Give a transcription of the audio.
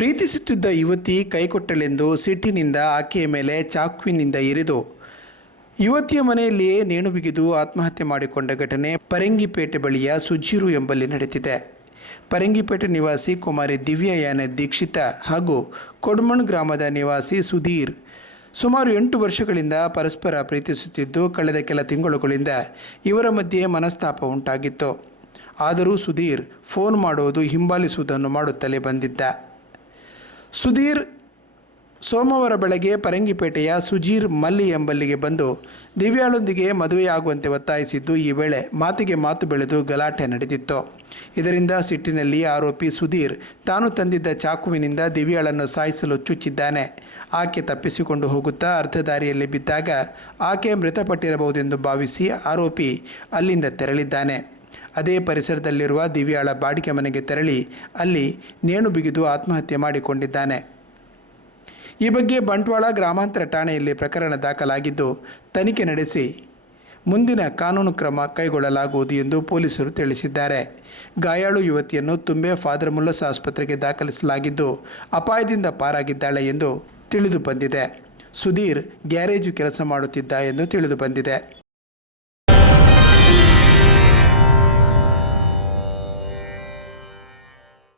ಪ್ರೀತಿಸುತ್ತಿದ್ದ ಯುವತಿ ಕೈಕೊಟ್ಟಳೆಂದು ಸಿಟ್ಟಿನಿಂದ ಆಕೆಯ ಮೇಲೆ ಚಾಕುವಿನಿಂದ ಇರಿದು, ಯುವತಿಯ ಮನೆಯಲ್ಲಿಯೇ ನೇಣು ಬಿಗಿದು ಆತ್ಮಹತ್ಯೆ ಮಾಡಿಕೊಂಡ ಘಟನೆ ಪರಂಗಿಪೇಟೆ ಬಳಿಯ ಸುಜೀರು ಎಂಬಲ್ಲಿ ನಡೆದಿದೆ. ಪರಂಗಿಪೇಟೆ ನಿವಾಸಿ ಕುಮಾರಿ ದಿವ್ಯಯಾನ ದೀಕ್ಷಿತ ಹಾಗೂ ಕೊಡ್ಮಣ್ ಗ್ರಾಮದ ನಿವಾಸಿ ಸುಧೀರ್ ಸುಮಾರು ಎಂಟು ವರ್ಷಗಳಿಂದ ಪರಸ್ಪರ ಪ್ರೀತಿಸುತ್ತಿದ್ದು, ಕಳೆದ ಕೆಲ ತಿಂಗಳುಗಳಿಂದ ಇವರ ಮಧ್ಯೆ ಮನಸ್ತಾಪ ಉಂಟಾಗಿತ್ತು. ಆದರೂ ಸುಧೀರ್ ಫೋನ್ ಮಾಡುವುದು ಹಿಂಬಾಲಿಸುವುದನ್ನು ಮಾಡುತ್ತಲೇ ಬಂದಿದ್ದ. ಸುಧೀರ್ ಸೋಮವಾರ ಬೆಳಗ್ಗೆ ಪರಂಗಿಪೇಟೆಯ ಸುಜೀರ್ ಮಲ್ಲಿ ಎಂಬಲ್ಲಿಗೆ ಬಂದು ದಿವ್ಯಾಳೊಂದಿಗೆ ಮದುವೆಯಾಗುವಂತೆ ಒತ್ತಾಯಿಸಿದ್ದು ಈ ವೇಳೆ ಮಾತಿಗೆ ಮಾತು ಬೆಳೆದು ಗಲಾಟೆ ನಡೆದಿತ್ತು. ಇದರಿಂದ ಸಿಟ್ಟಿನಲ್ಲಿ ಆರೋಪಿ ಸುಧೀರ್ ತಾನು ತಂದಿದ್ದ ಚಾಕುವಿನಿಂದ ದಿವ್ಯಾಳನ್ನು ಸಾಯಿಸಲು ಚುಚ್ಚಿದ್ದಾನೆ. ಆಕೆ ತಪ್ಪಿಸಿಕೊಂಡು ಹೋಗುತ್ತಾ ಅರ್ಧ ದಾರಿಯಲ್ಲಿ ಬಿದ್ದಾಗ ಆಕೆ ಮೃತಪಟ್ಟಿರಬಹುದೆಂದು ಭಾವಿಸಿ ಆರೋಪಿ ಅಲ್ಲಿಂದ ತೆರಳಿದ್ದಾನೆ. ಅದೇ ಪರಿಸರದಲ್ಲಿರುವ ದಿವ್ಯಾಳ ಬಾಡಿಗೆ ಮನೆಗೆ ತೆರಳಿ ಅಲ್ಲಿ ನೇಣು ಬಿಗಿದು ಆತ್ಮಹತ್ಯೆ ಮಾಡಿಕೊಂಡಿದ್ದಾನೆ. ಈ ಬಗ್ಗೆ ಬಂಟ್ವಾಳ ಗ್ರಾಮಾಂತರ ಠಾಣೆಯಲ್ಲಿ ಪ್ರಕರಣ ದಾಖಲಾಗಿದ್ದು ತನಿಖೆ ನಡೆಸಿ ಮುಂದಿನ ಕಾನೂನು ಕ್ರಮ ಕೈಗೊಳ್ಳಲಾಗುವುದು ಎಂದು ಪೊಲೀಸರು ತಿಳಿಸಿದ್ದಾರೆ. ಗಾಯಾಳು ಯುವತಿಯನ್ನು ತುಂಬೆ ಫಾದರ್ ಮುಲ್ಲಸ್ ಆಸ್ಪತ್ರೆಗೆ ದಾಖಲಿಸಲಾಗಿದ್ದು ಅಪಾಯದಿಂದ ಪಾರಾಗಿದ್ದಾಳೆ ಎಂದು ತಿಳಿದು ಬಂದಿದೆ. ಸುಧೀರ್ ಗ್ಯಾರೇಜು ಕೆಲಸ ಮಾಡುತ್ತಿದ್ದ ಎಂದು ತಿಳಿದು ಬಂದಿದೆ.